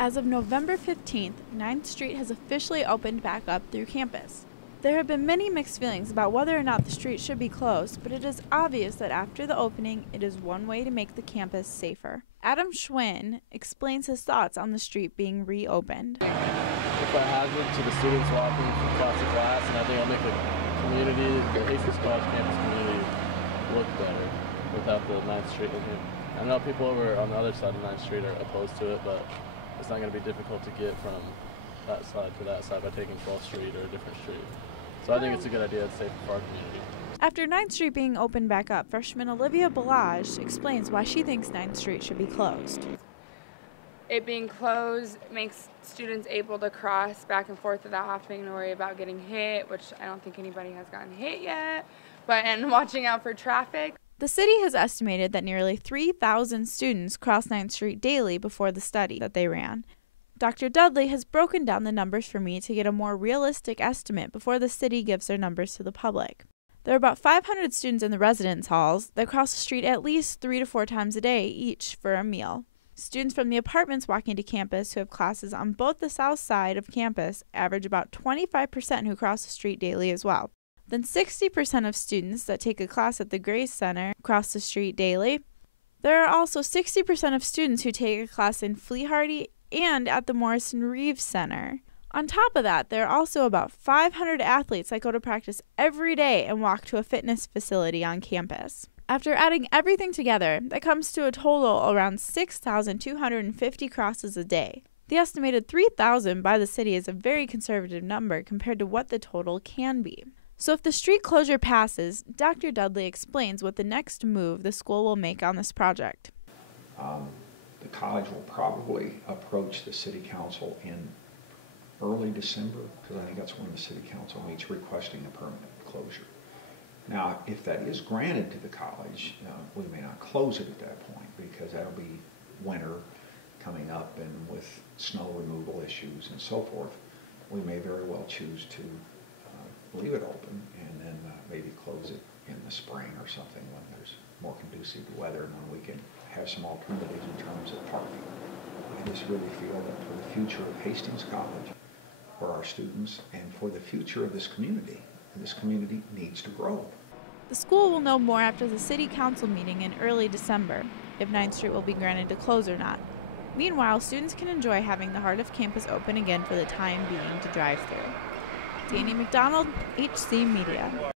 As of November 15th, 9th Street has officially opened back up through campus. There have been many mixed feelings about whether or not the street should be closed, but it is obvious that after the opening, it is one way to make the campus safer. Adam Schwinn explains his thoughts on the street being reopened. If a hazard to the students walking from class to class, and I think it'll make the community, the Hastings College campus community, look better without the 9th Street in here. I know people over on the other side of 9th Street are opposed to it, but it's not going to be difficult to get from that side to that side by taking 12th Street or a different street. So I think it's a good idea. It's safe for our community. After 9th Street being opened back up, freshman Olivia Balaj explains why she thinks 9th Street should be closed. It being closed makes students able to cross back and forth without having to worry about getting hit, which I don't think anybody has gotten hit yet, and watching out for traffic. The city has estimated that nearly 3,000 students cross 9th Street daily before the study that they ran. Dr. Dudley has broken down the numbers for me to get a more realistic estimate before the city gives their numbers to the public. There are about 500 students in the residence halls that cross the street at least 3 to 4 times a day each for a meal. Students from the apartments walking to campus who have classes on both the south side of campus average about 25% who cross the street daily as well. Then 60% of students that take a class at the Grace Center cross the street daily. There are also 60% of students who take a class in Flehardy and at the Morrison Reeves Center. On top of that, there are also about 500 athletes that go to practice every day and walk to a fitness facility on campus. After adding everything together, that comes to a total around 6,250 crosses a day. The estimated 3,000 by the city is a very conservative number compared to what the total can be. So if the street closure passes, Dr. Dudley explains what the next move the school will make on this project. The college will probably approach the city council in early December, because I think that's when the city council meets, requesting a permanent closure. Now, if that is granted to the college, we may not close it at that point, because that'll be winter coming up, and with snow removal issues and so forth, we may very well choose to leave it open and then maybe close it in the spring or something when there's more conducive weather and when we can have some alternatives in terms of parking. I just really feel that for the future of Hastings College, for our students, and for the future of this community needs to grow. The school will know more after the city council meeting in early December, if 9th Street will be granted to close or not. Meanwhile, students can enjoy having the heart of campus open again for the time being to drive through. Danny McDonald, HC Media.